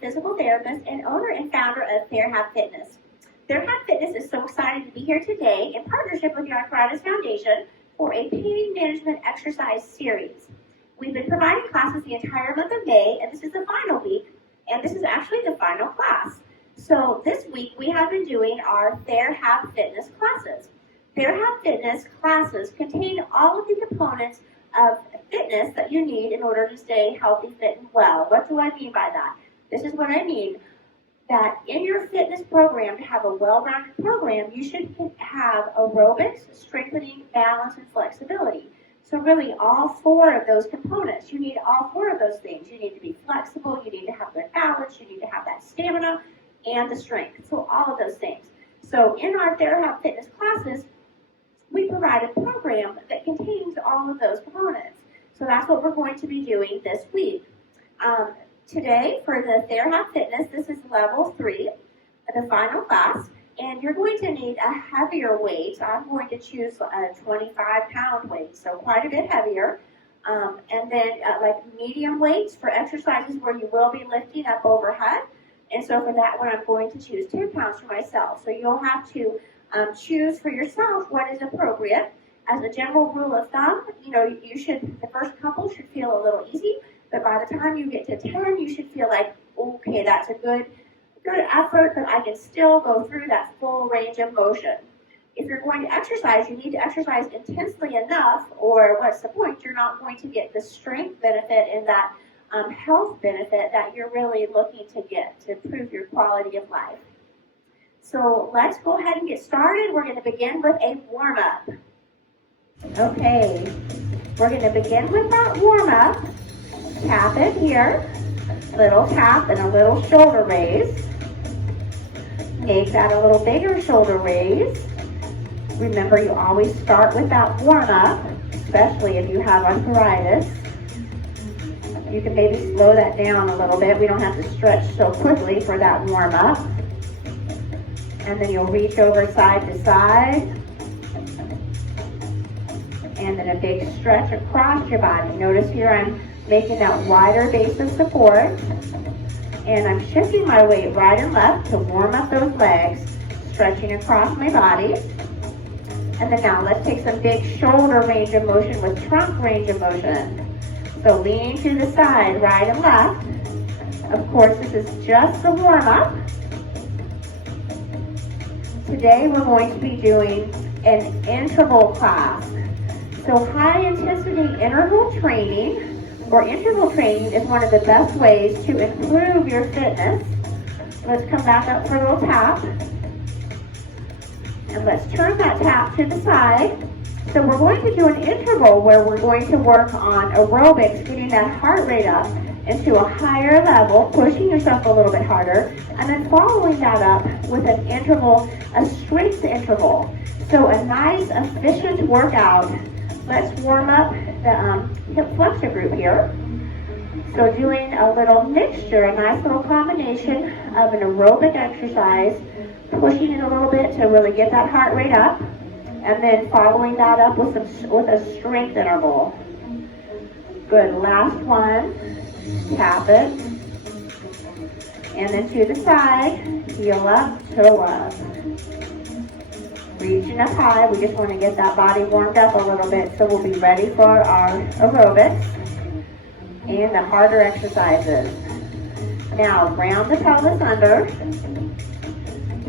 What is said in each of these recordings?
Physical therapist and owner and founder of TherHab Fitness. TherHab Fitness is so excited to be here today in partnership with the Arthritis Foundation for a pain management exercise series. We've been providing classes the entire month of May, and this is the final week, and this is actually the final class. So this week we have been doing our TherHab Fitness classes. TherHab Fitness classes contain all of the components of fitness that you need in order to stay healthy, fit, and well. What do I mean by that? This is what I mean, that in your fitness program, to have a well-rounded program, you should have aerobics, strengthening, balance, and flexibility. So really all four of those components, you need all four of those things. You need to be flexible, you need to have good balance, you need to have that stamina, and the strength. So all of those things. So in our TherHab Fitness classes, we provide a program that contains all of those components. So that's what we're going to be doing this week. Today, for the TherHab Fitness, this is level 3, the final class, and you're going to need a heavier weight. I'm going to choose a 25-pound weight, so quite a bit heavier. And then like medium weights for exercises where you will be lifting up overhead. And so for that one, I'm going to choose 10 pounds for myself. So you'll have to choose for yourself what is appropriate. As a general rule of thumb, the first couple should feel a little easy. But by the time you get to 10, you should feel like, okay, that's a good effort, but I can still go through that full range of motion. If you're going to exercise, you need to exercise intensely enough, or what's the point? You're not going to get the strength benefit and that health benefit that you're really looking to get to improve your quality of life. So let's go ahead and get started. We're going to begin with a warm-up. Okay, we're going to begin with that warm-up. Tap it here, little tap and a little shoulder raise. Make that a little bigger shoulder raise. Remember, you always start with that warm-up, especially if you have arthritis. You can maybe slow that down a little bit. We don't have to stretch so quickly for that warm-up. And then you'll reach over side to side. And then a big stretch across your body. Notice here I'm making that wider base of support, and I'm shifting my weight right and left to warm up those legs, stretching across my body. And then now let's take some big shoulder range of motion with trunk range of motion. So lean to the side, right and left. Of course, this is just a warm up. Today we're going to be doing an interval class. So high intensity interval training or interval training is one of the best ways to improve your fitness. Let's come back up for a little tap. And let's turn that tap to the side. So we're going to do an interval where we're going to work on aerobics, getting that heart rate up into a higher level, pushing yourself a little bit harder, and then following that up with an interval, a strength interval. So a nice, efficient workout. Let's warm up the hip flexor group here. So doing a little mixture, a nice little combination of an aerobic exercise, pushing it a little bit to really get that heart rate up, and then following that up with a strength interval. Good, last one, tap it, and then to the side, heel up, toe up. Reaching up high, we just want to get that body warmed up a little bit so we'll be ready for our aerobics and the harder exercises. Now, ground the pelvis under,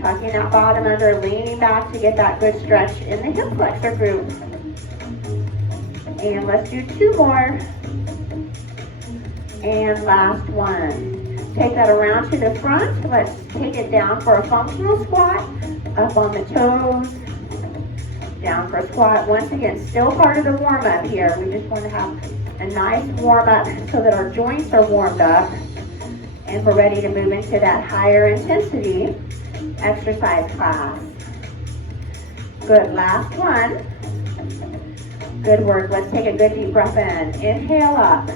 tucking that bottom under, leaning back to get that good stretch in the hip flexor group. And let's do 2 more. And last one. Take that around to the front. Let's take it down for a functional squat, up on the toes, down for a squat. Once again, still part of the warm-up here. We just want to have a nice warm-up so that our joints are warmed up and we're ready to move into that higher intensity exercise class. Good, last one. Good work. Let's take a good deep breath in. Inhale up.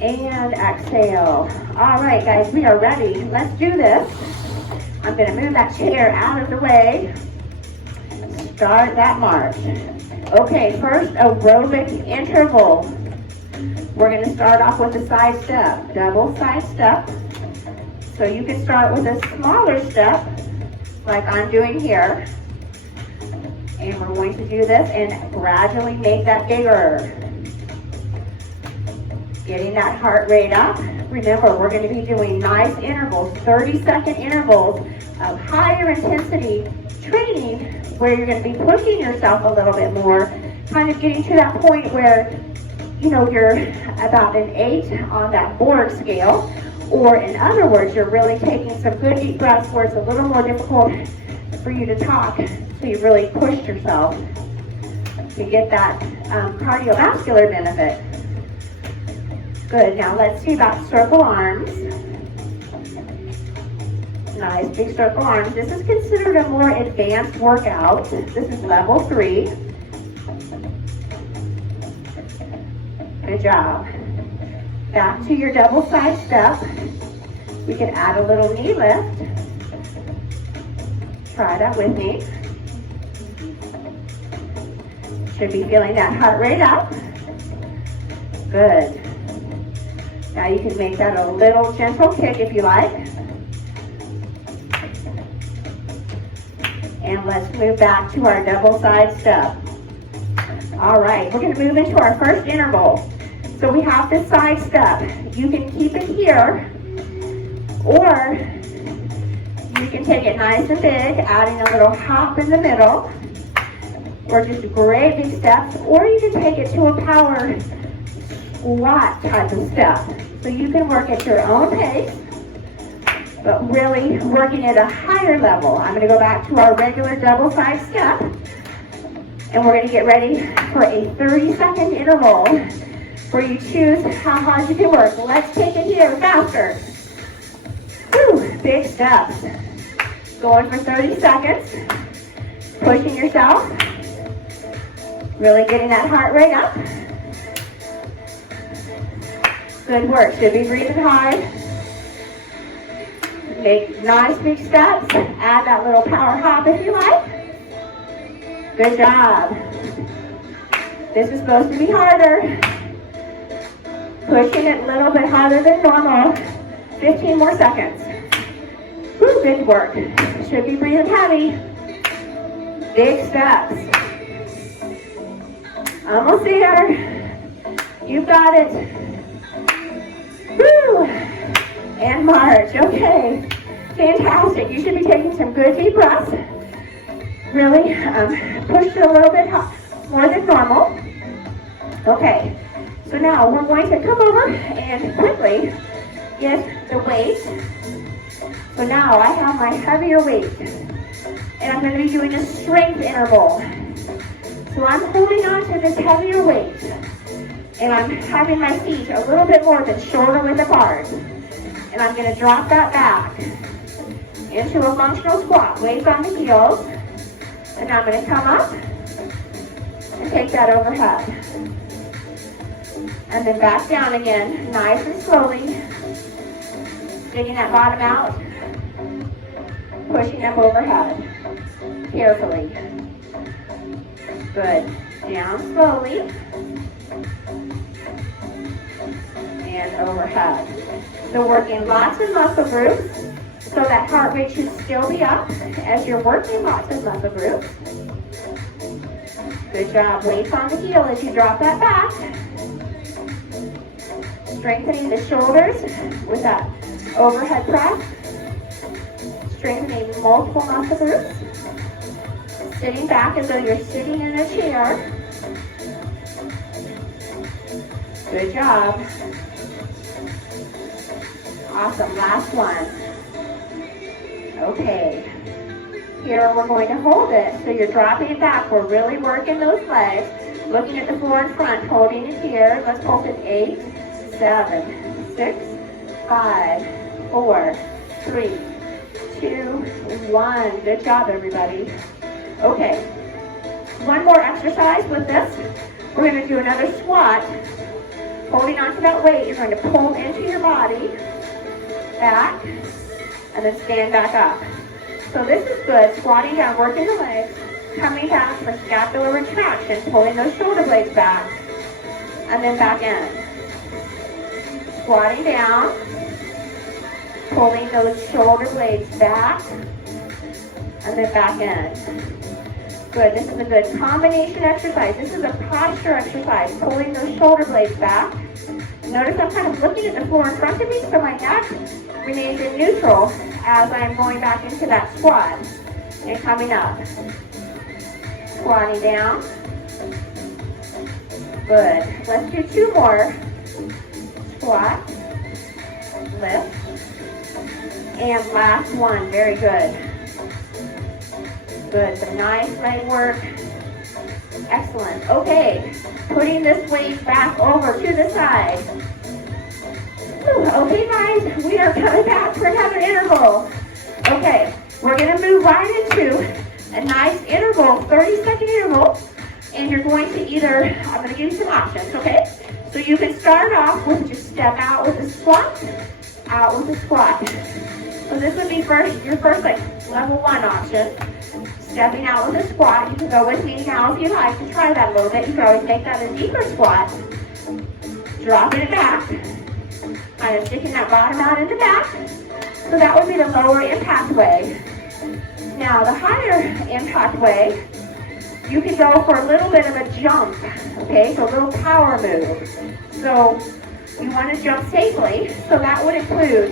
And exhale. All right, guys, we are ready. Let's do this. I'm going to move that chair out of the way. Start that march. Okay, first aerobic interval. We're going to start off with a side step, double side step. So you can start with a smaller step, like I'm doing here. And we're going to do this and gradually make that bigger. Getting that heart rate up. Remember, we're going to be doing nice intervals, 30-second intervals of higher intensity training where you're going to be pushing yourself a little bit more, kind of getting to that point where, you know, you're about an 8 on that Borg scale, or in other words, you're really taking some good deep breaths where it's a little more difficult for you to talk, so you really pushed yourself to get that cardiovascular benefit. Good, now let's see about circle arms. Nice, big circle arms. This is considered a more advanced workout. This is level 3. Good job. Back to your double side step. We can add a little knee lift. Try that with me. Should be feeling that heart rate up. Good. Now you can make that a little gentle kick if you like. And let's move back to our double side step. All right, we're going to move into our first interval. So we have this side step. You can keep it here, or you can take it nice and big, adding a little hop in the middle, or just great big steps, or you can take it to a power squat type of step. So you can work at your own pace, but really working at a higher level. I'm going to go back to our regular double side step, and we're going to get ready for a 30-second interval where you choose how hard you can work. Let's take it here faster. Whew, big steps. Going for 30 seconds. Pushing yourself. Really getting that heart rate up. Good work. Should be breathing hard. Make nice big steps. Add that little power hop if you like. Good job. This is supposed to be harder. Pushing it a little bit harder than normal. 15 more seconds. Woo, good work. Should be breathing heavy. Big steps. Almost there. You've got it. Woo! And march. Okay. Fantastic. You should be taking some good deep breaths. Really push it a little bit more than normal. Okay. So now we're going to come over and quickly get the weight. So now I have my heavier weight, and I'm going to be doing a strength interval. So I'm holding on to this heavier weight, and I'm having my feet a little bit more than shoulder width apart. And I'm going to drop that back into a functional squat, weights on the heels, and I'm going to come up and take that overhead. And then back down again, nice and slowly. Digging that bottom out. Pushing up overhead. Carefully. Good. Down slowly. And overhead. So working lots of muscle groups. So that heart rate should still be up as you're working lots of muscle groups. Good job. Weights on the heel as you drop that back. Strengthening the shoulders with that overhead press. Strengthening multiple muscle groups. Sitting back as though you're sitting in a chair. Good job. Awesome. Last one. Okay. Here we're going to hold it. So you're dropping it back. We're really working those legs. Looking at the floor in front. Holding it here. Let's hold it 8, 7, 6, 5, 4, 3, 2, 1. Good job, everybody. Okay, one more exercise with this. We're going to do another squat. Holding onto that weight, you're going to pull into your body, back, and then stand back up. So this is good, squatting down, working the legs, coming back for scapular retraction, pulling those shoulder blades back, and then back in. Squatting down, pulling those shoulder blades back, and then back in. Good, this is a good combination exercise. This is a posture exercise, pulling those shoulder blades back. Notice I'm kind of looking at the floor in front of me, so my neck remains in neutral as I'm going back into that squat and coming up. Squatting down. Good. Let's do two more. Squat, lift, and last one. Very good. Good. Some nice leg work. Excellent. Okay. Putting this weight back over to the side. Okay, guys, we are coming back for another interval. Okay, we're going to move right into a nice interval, 30-second interval, and you're going to either, I'm going to give you some options, okay? So you can start off with just step out with a squat, out with a squat. So this would be your first like level 1 option. Stepping out with a squat. You can go with me now if you like to try that a little bit. You can always make that a deeper squat. Dropping it back. Kind of sticking that bottom out in the back. So that would be the lower impact way. Now the higher impact way, you can go for a little bit of a jump. Okay, so a little power move. So you want to jump safely. So that would include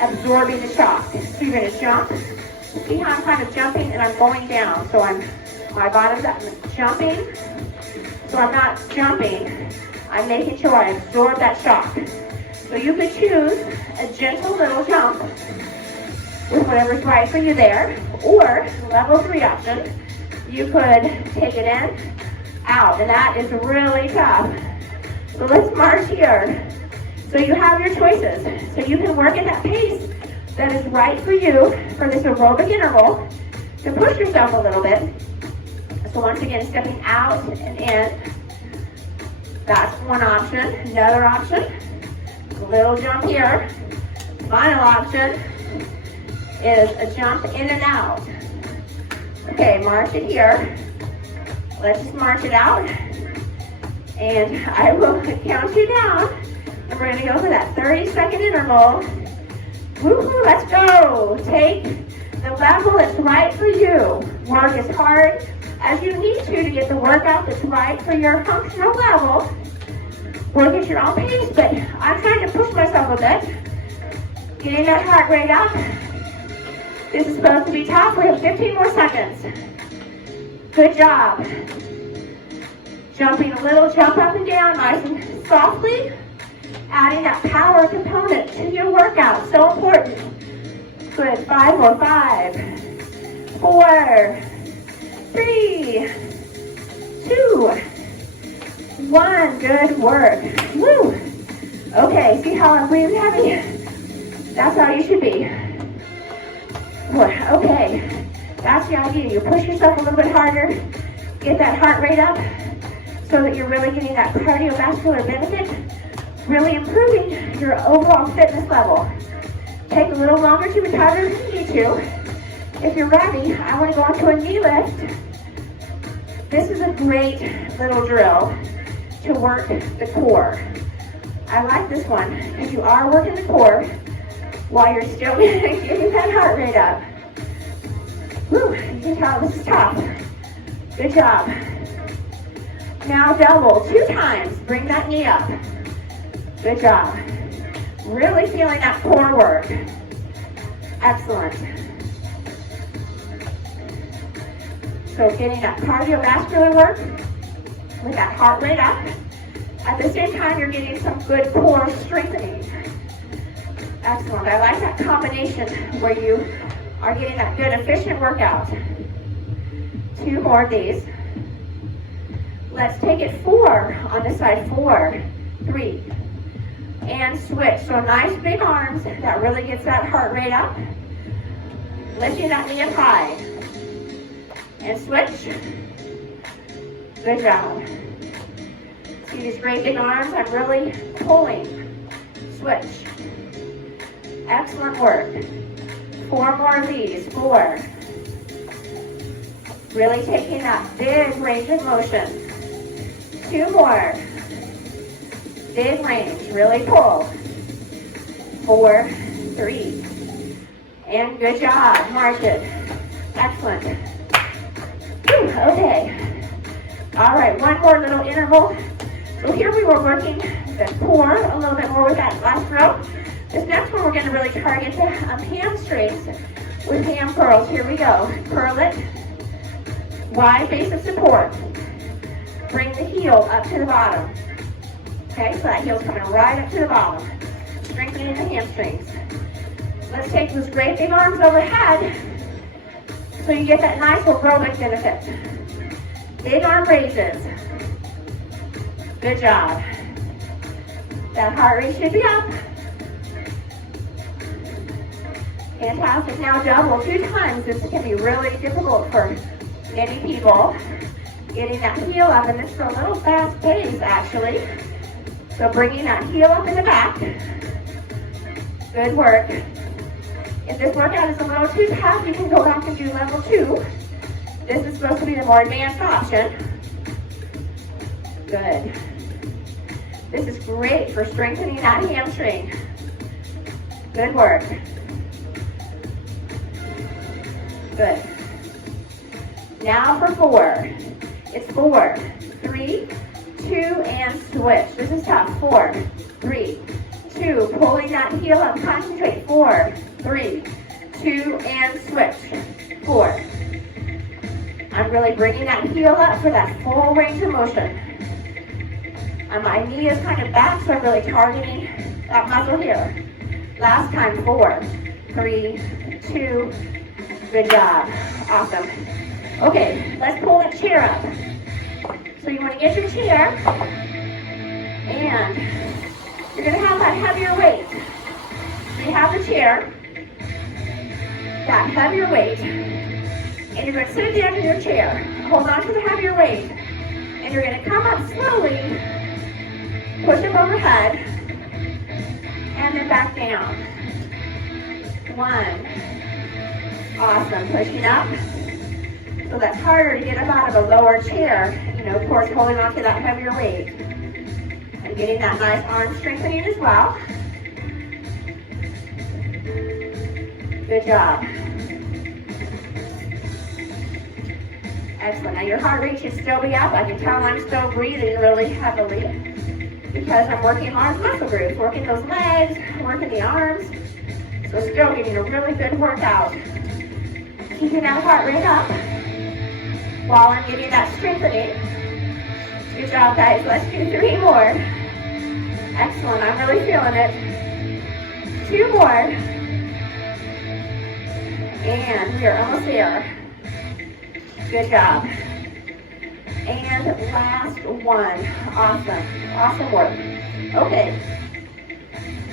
absorbing the shock. So you're going to jump. See how I'm kind of jumping and I'm going down. So my bottom's up, jumping. So I'm not jumping. I'm making sure I absorb that shock. So you could choose a gentle little jump with whatever's right for you there. Or level 3 option, you could take it in, out. And that is really tough. So let's march here. So you have your choices. So you can work at that pace that is right for you for this aerobic interval to push yourself a little bit. So once again, stepping out and in. That's one option. Another option, a little jump here. Final option is a jump in and out. Okay, march it here. Let's just march it out. And I will count you down. And we're going to go for that 30-second interval. Woohoo, let's go. Take the level that's right for you. Work as hard as you need to get the workout that's right for your functional level. Work at your own pace, but I'm trying to push myself a bit. Getting that heart rate up. This is supposed to be tough. We have 15 more seconds. Good job. Jumping a little, jump up and down nice and softly. Adding that power component to your workout, so important. Good, 5 more, 5, 4, 3, 2, 1, good work. Woo! Okay, see how I'm breathing heavy? That's how you should be. Okay, that's the idea. You push yourself a little bit harder, get that heart rate up so that you're really getting that cardiovascular benefit. Really improving your overall fitness level. Take a little longer to recover if you need to. If you're ready, I want to go into a knee lift. This is a great little drill to work the core. I like this one because you are working the core while you're still getting that heart rate up. Whew, you can tell this is tough. Good job. Now double 2 times. Bring that knee up. Good job. Really feeling that core work. Excellent. So getting that cardiovascular work with that heart rate up. At the same time, you're getting some good core strengthening. Excellent. I like that combination where you are getting that good, efficient workout. 2 more of these. Let's take it 4 on this side. 4, 3, and switch. So nice big arms. That really gets that heart rate up. Lifting that knee up high. And switch. Good job. See these great big arms? I'm really pulling. Switch. Excellent work. 4 more of these. 4. Really taking that big range of motion. 2 more. Big range. Really pull. 4, 3. And good job. March it. Excellent. Whew, okay. All right, one more little interval. So here we were working the core a little bit more with that last row. This next one we're going to really target the hamstrings with ham curls. Here we go. Curl it. Wide base of support. Bring the heel up to the bottom. Okay, so that heel's coming right up to the bottom. Strengthening the hamstrings. Let's take those great big arms overhead so you get that nice aerobic benefit. Big arm raises. Good job. That heart rate should be up. Fantastic. Now double 2 times. This can be really difficult for many people. Getting that heel up, and this is a little fast pace actually. So bringing that heel up in the back. Good work. If this workout is a little too tough, you can go back and do level 2. This is supposed to be the more advanced option. Good. This is great for strengthening that hamstring. Good work. Good. Now for 4. It's 4, 3, 2, and switch. This is tough. 4, 3, 2. Pulling that heel up. Concentrate. 4, 3, 2, and switch. 4. I'm really bringing that heel up for that full range of motion. And my knee is kind of back, so I'm really targeting that muscle here. Last time. 4, 3, 2. Good job. Awesome. Okay, let's pull that chair up. So you want to get your chair, and you're going to have that heavier weight. So you have the chair, that heavier weight, and you're going to sit at the edge of your chair. Hold on to the heavier weight, and you're going to come up slowly, push up overhead, and then back down. 1. Awesome. Pushing up. So that's harder to get up out of a lower chair. You know, of course, holding on to that heavier weight. And getting that nice arm strengthening as well. Good job. Excellent. Now your heart rate should still be up. I can tell I'm still breathing really heavily because I'm working large muscle groups, working those legs, working the arms. So still getting a really good workout. Keeping that heart rate up while I'm getting that strengthening. Good job, guys. Let's do 3 more. Excellent. I'm really feeling it. 2 more. And we are almost there. Good job. And last one. Awesome. Awesome work. Okay.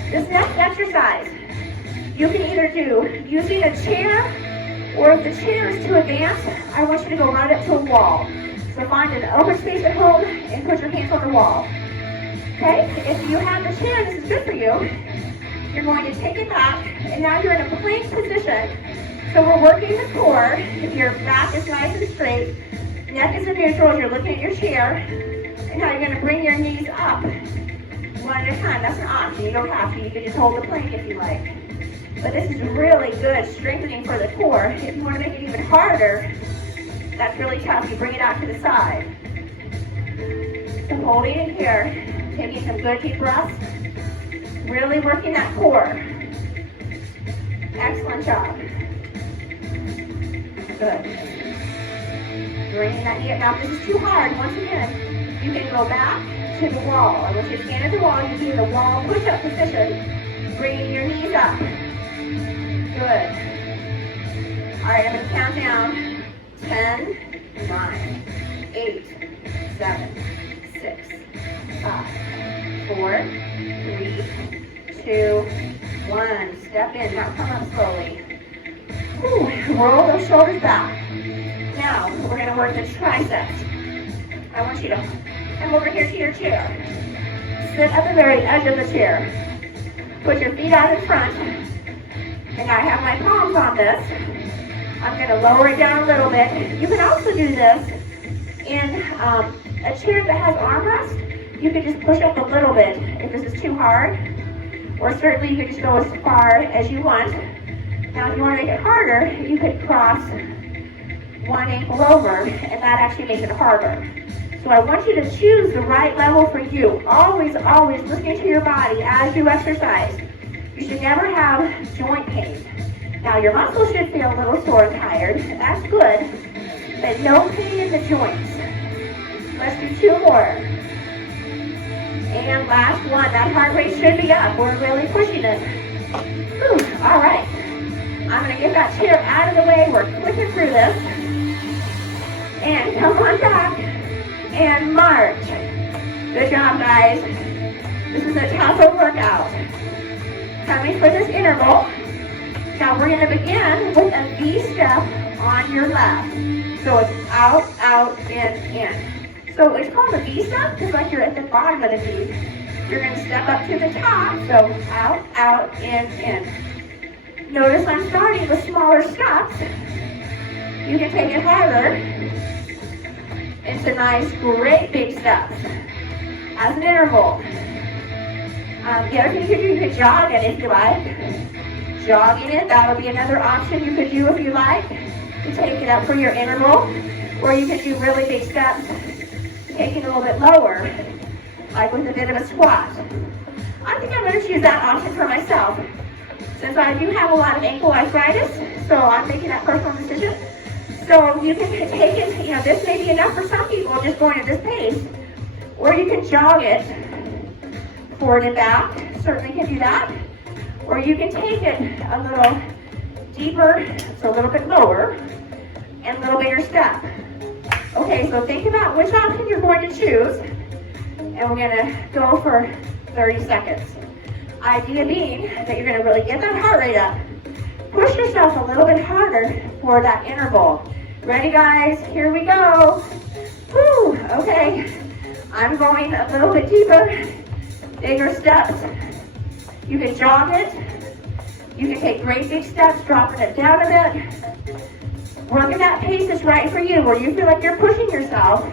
This next exercise, you can either do using a chair, or if the chair is too advanced, I want you to go right up to a wall. So find an open space at home and put your hands on the wall. Okay? If you have the chair, this is good for you. You're going to take it back, and now you're in a plank position. So we're working the core. If your back is nice and straight, neck is in neutral, you're looking at your chair, and now you're going to bring your knees up one at a time. That's an option. You don't have to. You can just hold the plank if you like. But this is really good strengthening for the core. If you want to make it even harder, that's really tough. You bring it out to the side. So holding it here, taking some good deep breaths, really working that core. Excellent job. Good. Bringing that knee up. Now, if this is too hard, once again, you can go back to the wall. I want you to stand at the wall. You be in the wall push-up position, bringing your knees up. Good. All right, I'm going to count down. 10, 9, 8, 7, 6, 5, 4, 3, 2, 1. Step in. Now come up slowly. Whew. Roll those shoulders back. Now, we're going to work the triceps. I want you to come over here to your chair. Sit at the very edge of the chair. Put your feet out in front. And I have my palms on this. I'm going to lower it down a little bit. You can also do this in a chair that has armrest. You can just push up a little bit if this is too hard. Or certainly you can just go as far as you want. Now if you want to make it harder, you could cross one ankle over, and that actually makes it harder. So I want you to choose the right level for you. Always, always listening to your body as you exercise. You should never have joint pain. Now your muscles should feel a little sore and tired. That's good. But no pain in the joints. Let's do 2 more. And last one. That heart rate should be up. We're really pushing it. Whew. All right. I'm going to get that chair out of the way. We're clicking through this. And come on back. And march. Good job, guys. This is a tougher workout. Coming for this interval. Now we're going to begin with a V step on your left. So it's out, out, in. So it's called a V step because like you're at the bottom of the V. You're going to step up to the top. So out, out, in. Notice I'm starting with smaller steps. You can take it harder into nice, great big steps as an interval. The other thing you could do, you could jog it if you like. Jogging it, that would be another option you could do if you like. To take it up for your interval. Or you could do really big steps, taking a little bit lower, like with a bit of a squat. I think I'm going to choose that option for myself. Since I do have a lot of ankle arthritis, so I'm making that personal decision. So you can take it, this may be enough for some people just going at this pace. Or you can jog it forward and back, certainly can do that. Or you can take it a little deeper, so a little bit lower, and a little bigger step. Okay, so think about which option you're going to choose, and we're going to go for 30 seconds. Idea being that you're going to really get that heart rate up. Push yourself a little bit harder for that interval. Ready, guys? Here we go. Woo, okay. I'm going a little bit deeper, bigger steps. You can jog it. You can take great big steps, dropping it down a bit. Working that pace that's right for you, where you feel like you're pushing yourself.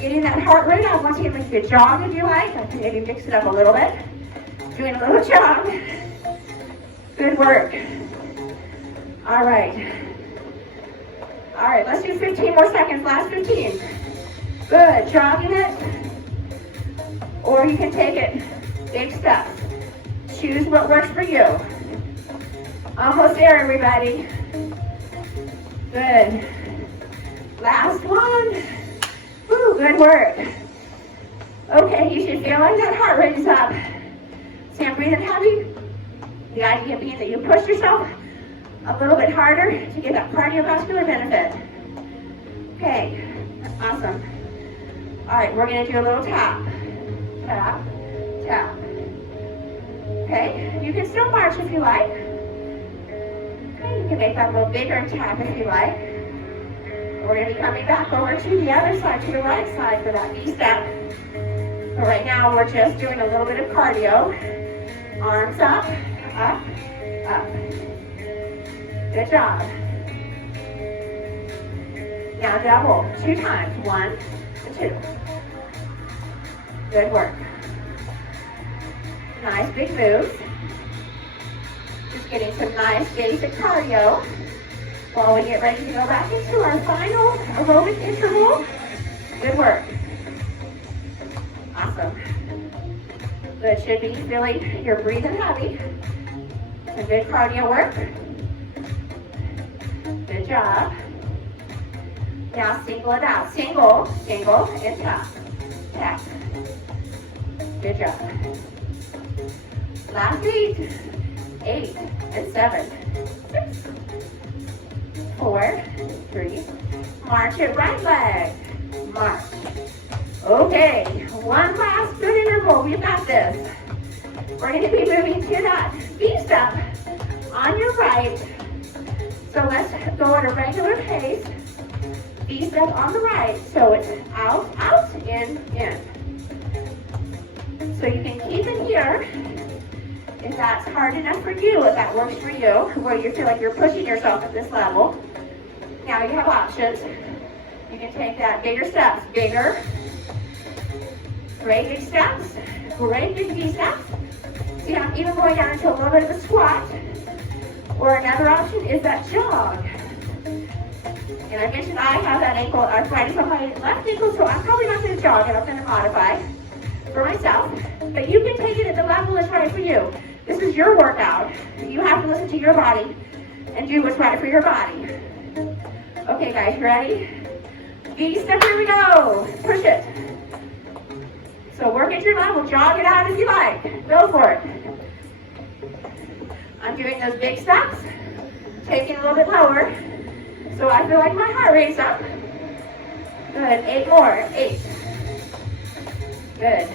Getting that heart rate up. Once you can jog if you like. I can maybe mix it up a little bit. Doing a little jog. Good work. All right. All right, let's do 15 more seconds. Last 15. Good. Jogging it. Or you can take it big steps. Choose what works for you. Almost there, everybody. Good. Last one. Woo, good work. Okay, you should feel like that heart rate is up. See, I'm breathing heavy. The idea being that you push yourself a little bit harder to get that cardiovascular benefit. Okay, awesome. All right, we're going to do a little tap. Tap, tap. Okay, you can still march if you like. Okay, you can make that a little bigger tap if you like. We're going to be coming back over to the other side, to the right side for that V step. So right now we're just doing a little bit of cardio. Arms up, up, up. Good job. Now double 2 times. 1 to 2. Good work. Nice big moves. Just getting some nice basic cardio while we get ready to go back into our final aerobic interval. Good work. Awesome. Good, should be feeling you're breathing heavy. Some good cardio work. Good job. Now single it out. Single, single, and tap. Tap. Good job. Last 8. 8 and 7. 6. 4, 3. March it right leg. March. Okay, one last good interval. We've got this. We're going to be moving to that V step on your right. So let's go at a regular pace. V-step on the right. So it's out, out, in. So you can keep it here if that's hard enough for you, if that works for you, where you feel like you're pushing yourself at this level. Now you have options. You can take that bigger steps, bigger, great big steps, great big V steps. See, I'm even going down into a little bit of a squat. Or another option is that jog. And I mentioned I have that ankle arthritis on my left ankle, so I'm probably not going to jog, and I'm going to modify for myself. But you can take it at the level that's right for you. This is your workout. You have to listen to your body and do what's right for your body. Okay, guys, you ready? V-step, here we go. Push it. So work at your level. Jog it out if you like. Go for it. I'm doing those big steps, taking a little bit lower. So I feel like my heart rate's up. Good, 8 more, 8. Good.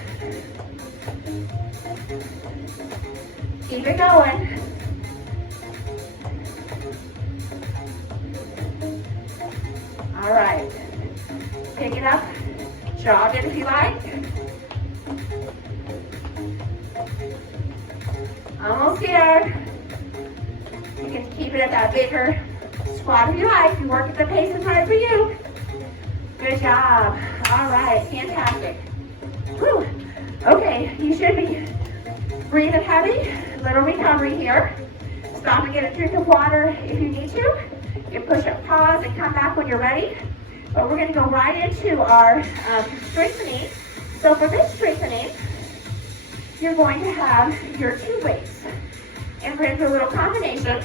Keep it going. All right. Pick it up, jog it if you like. Almost there. You can keep it at that bigger squat if you like. You work at the pace that's right for you. Good job. All right, fantastic. Whew. Okay, you should be breathing heavy. Little recovery here. Stop and get a drink of water if you need to. You can push up, pause, and come back when you're ready. But we're going to go right into our strengthening. So for this strengthening, you're going to have your 2 weights. And we're going to do a little combination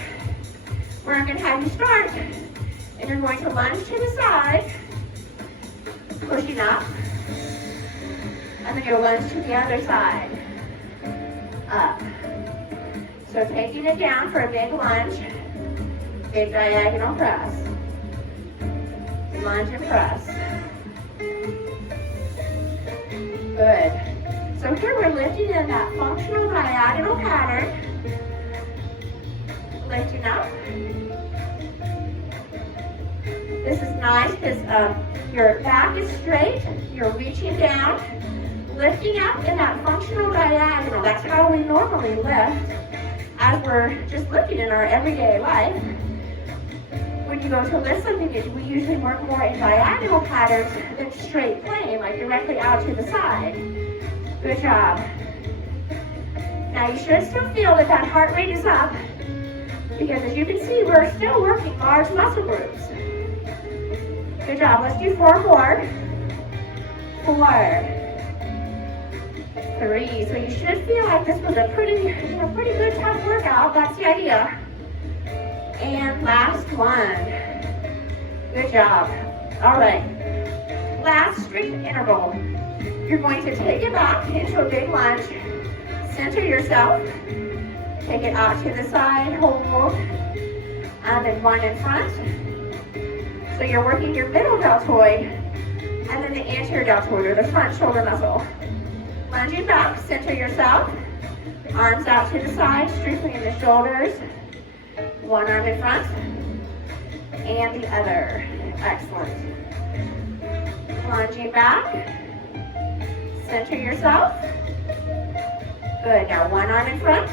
where I'm going to have you start, and you're going to lunge to the side, pushing up, and then you'll lunge to the other side, up. So taking it down for a big lunge, big diagonal press, lunge and press. Good. So here we're lifting in that functional diagonal pattern, lifting up. This is nice because your back is straight, you're reaching down, lifting up in that functional diagonal. That's how we normally lift as we're just lifting in our everyday life. When you go to lift something, we usually work more in diagonal patterns than straight plane, like directly out to the side. Good job. Now you should still feel that that heart rate is up, because as you can see, we're still working large muscle groups. Good job. Let's do 4 more. 4, 3. So you should feel like this was a pretty good tough workout. That's the idea. And last one. Good job. All right. Last strength interval. You're going to take it back into a big lunge. Center yourself. Take it out to the side. Hold. And then 1 in front. So you're working your middle deltoid and then the anterior deltoid, or the front shoulder muscle. Lunging back, center yourself. Arms out to the side, strengthening the shoulders. 1 arm in front and the other. Excellent. Lunging back. Center yourself. Good. Now 1 arm in front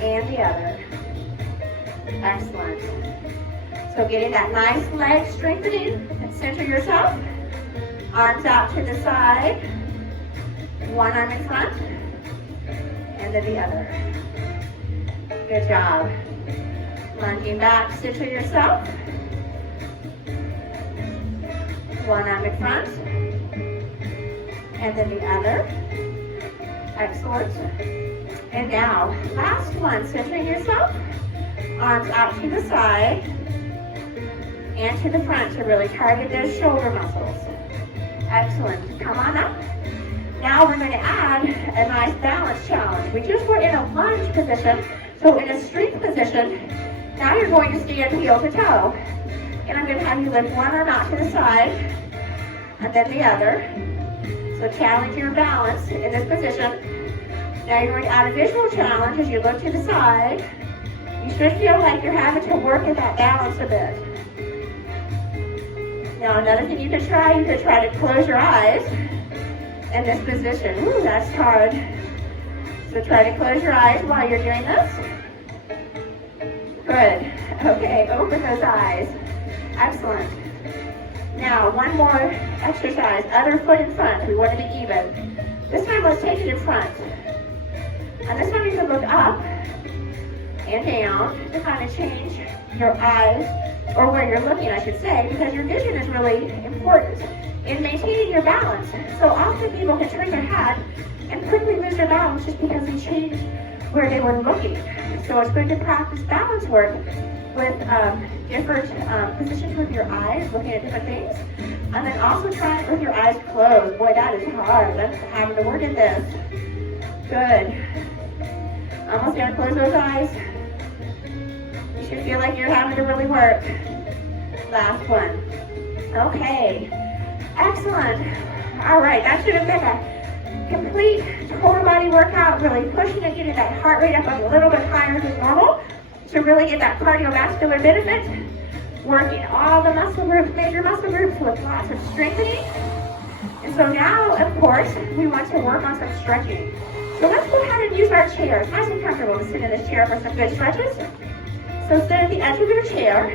and the other. Excellent. So getting that nice leg strengthening, and center yourself. Arms out to the side. 1 arm in front and then the other. Good job. Lunging back, center yourself. 1 arm in front and then the other. Excellent. And now, last one, centering yourself. Arms out to the side and to the front to really target those shoulder muscles. Excellent. Come on up. Now we're going to add a nice balance challenge. We just were in a lunge position, so in a strength position, now you're going to stand heel to toe. And I'm going to have you lift 1 arm out to the side and then the other. So challenge your balance in this position. Now you're going to add a visual challenge as you look to the side. You should feel like you're having to work at that balance a bit. Now another thing you could try to close your eyes in this position. Ooh, that's hard. So try to close your eyes while you're doing this. Good. Okay, open those eyes. Excellent. Now, one more exercise. Other foot in front. We want to be even. This time, let's take it in front. And this time you can look up and down to kind of change your eyes, or where you're looking, I should say, because your vision is really important in maintaining your balance. So often people can turn their head and quickly lose their balance just because they changed where they were looking. So it's good to practice balance work with different positions with your eyes, looking at different things. And then also try it with your eyes closed. Boy, that is hard. That's having to work at this. Good. Almost there. Close those eyes. You should feel like you're having to really work. Last one. Okay. Excellent. All right. That should have been a complete total body workout. Really pushing and getting that heart rate up a little bit higher than normal to really get that cardiovascular benefit. Working all the muscle groups, major muscle groups with lots of strengthening. And so now, of course, we want to work on some stretching. So let's go ahead and use our chair. It's nice and comfortable to sit in this chair for some good stretches. So sit at the edge of your chair.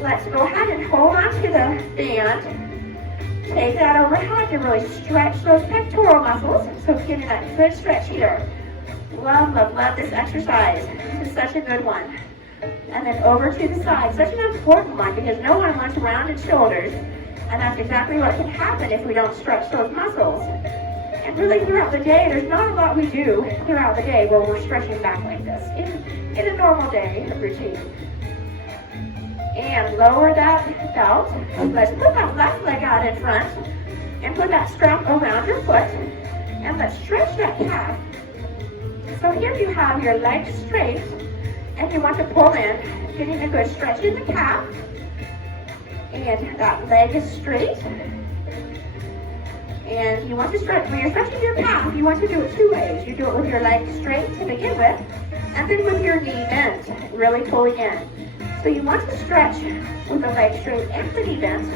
Let's go ahead and hold on to the band. Take that overhead to really stretch those pectoral muscles. So getting that good stretch here. Love, love, love this exercise. This is such a good one. And then over to the side. Such an important one because no one wants rounded shoulders. And that's exactly what can happen if we don't stretch those muscles. And really throughout the day, there's not a lot we do throughout the day where we're stretching back like this in a normal day routine. And lower that belt. Let's put that left leg out in front and put that strap around your foot. And let's stretch that calf. So here you have your legs straight and you want to pull in, getting a good stretch in the calf. And that leg is straight. And you want to stretch, when you're stretching your calf, you want to do it two ways. You do it with your legs straight to begin with, and then with your knee bent, really pulling in. So you want to stretch with the leg straight and the knee bent,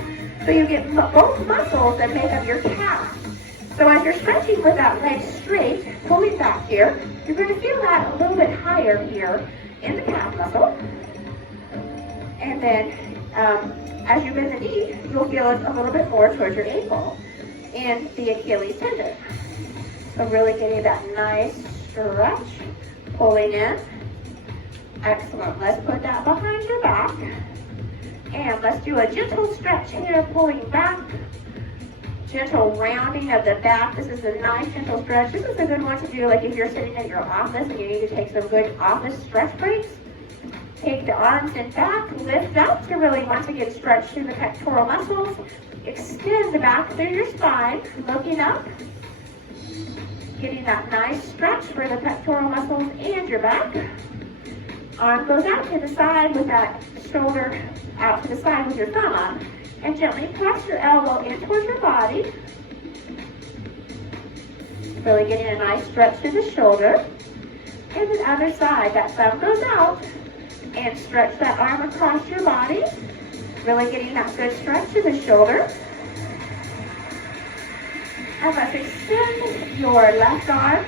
so you get both muscles that make up your calf. So as you're stretching with that leg straight, pulling back here, you're going to feel that a little bit higher here in the calf muscle. And then as you bend the knee, you'll feel it a little bit more towards your ankle and the Achilles tendon. So really getting that nice stretch, pulling in. Excellent. Let's put that behind your back. And let's do a gentle stretch here, pulling back. Gentle rounding of the back. This is a nice gentle stretch. This is a good one to do like if you're sitting in your office and you need to take some good office stretch breaks. Take the arms in back, lift up to really want to get stretched through the pectoral muscles. Extend the back through your spine, looking up. Getting that nice stretch for the pectoral muscles and your back. Arm goes out to the side with that shoulder out to the side with your thumb up. And gently press your elbow in towards your body. Really getting a nice stretch to the shoulder. And the other side, that thumb goes out. And stretch that arm across your body. Really getting that good stretch to the shoulder. And let's extend your left arm.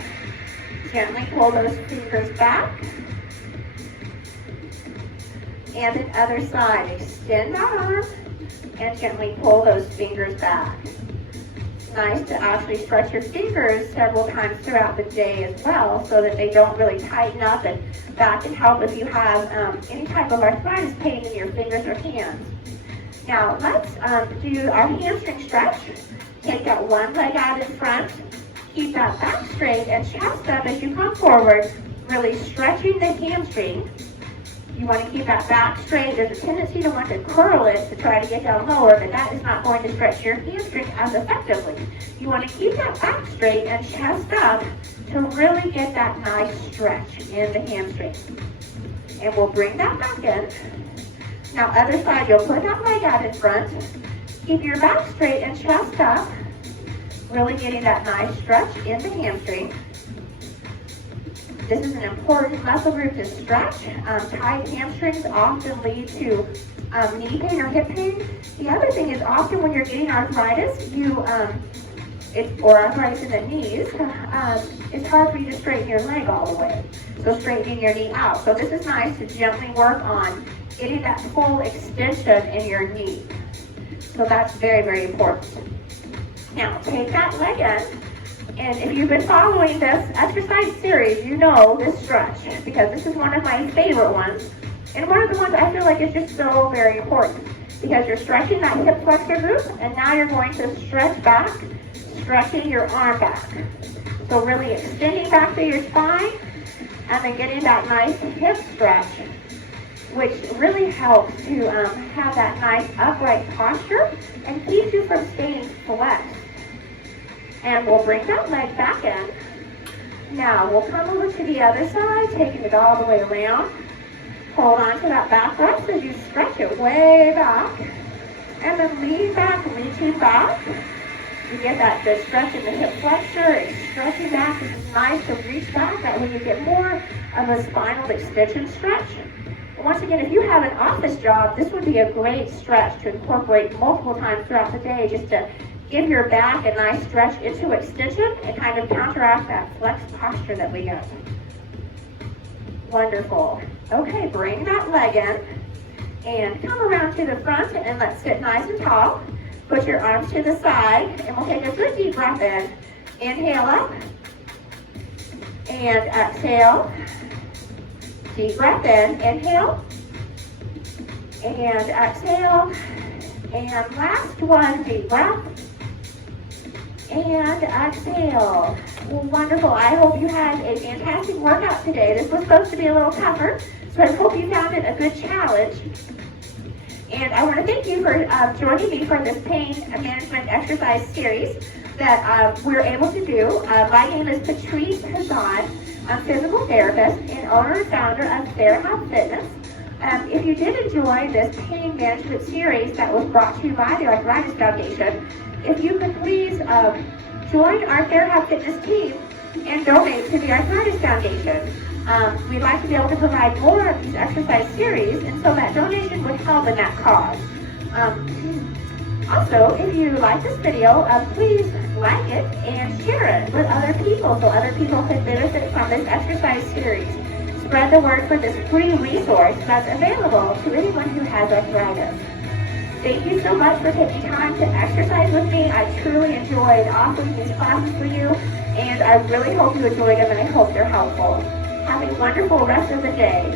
Gently pull those fingers back. And the other side, extend that arm and gently pull those fingers back. It's nice to actually stretch your fingers several times throughout the day as well so that they don't really tighten up, and that can help if you have any type of arthritis pain in your fingers or hands. Now let's do our hamstring stretch. Take that one leg out in front. Keep that back straight and chest up as you come forward, really stretching the hamstring. You want to keep that back straight. There's a tendency to want to curl it to try to get down lower, but that is not going to stretch your hamstring as effectively. You want to keep that back straight and chest up to really get that nice stretch in the hamstring. And we'll bring that back in. Now other side, you'll put that leg out in front. Keep your back straight and chest up. Really getting that nice stretch in the hamstring. This is an important muscle group to stretch. Tight hamstrings often lead to knee pain or hip pain. The other thing is often when you're getting arthritis, or arthritis in the knees, it's hard for you to straighten your leg all the way. So straightening your knee out. So this is nice to gently work on getting that full extension in your knee. So that's very, very important. Now take that leg in. And if you've been following this exercise series, you know this stretch because this is one of my favorite ones. And one of the ones I feel like is just so very important because you're stretching that hip flexor group and now you're going to stretch back, stretching your arm back. So really extending back through your spine and then getting that nice hip stretch, which really helps to have that nice upright posture and keeps you from staying flexed. And we'll bring that leg back in. Now we'll come over to the other side, taking it all the way around. Hold on to that back rest as you stretch it way back. And then lean back, reaching back. You get that good stretch in the hip flexor. It's stretching back. It's nice to reach back. That way you get more of a spinal extension stretch. Once again, if you have an office job, this would be a great stretch to incorporate multiple times throughout the day just to give your back a nice stretch into extension and kind of counteract that flex posture that we get. Wonderful. Okay, bring that leg in and come around to the front and let's sit nice and tall. Put your arms to the side and we'll take a good deep breath in. Inhale up and exhale. Deep breath in. Inhale and exhale. And last one, deep breath. And exhale. Wonderful. I hope you had a fantastic workout today. This was supposed to be a little tougher, so I hope you found it a good challenge. And I want to thank you for joining me for this pain management exercise series that we're able to do. My name is Patrice Hazan. I'm a physical therapist and owner and founder of TherHab Fitness. If you did enjoy this pain management series that was brought to you by the Arthritis Foundation, if you could please join our TherHab Fitness team and donate to the Arthritis Foundation. We'd like to be able to provide more of these exercise series, and so that donation would help in that cause. Also, if you like this video, please like it and share it with other people so other people can benefit from this exercise series. Spread the word for this free resource that's available to anyone who has arthritis. Thank you so much for taking time to exercise with me. I truly enjoyed offering these classes for you, and I really hope you enjoyed them, and I hope they're helpful. Have a wonderful rest of the day.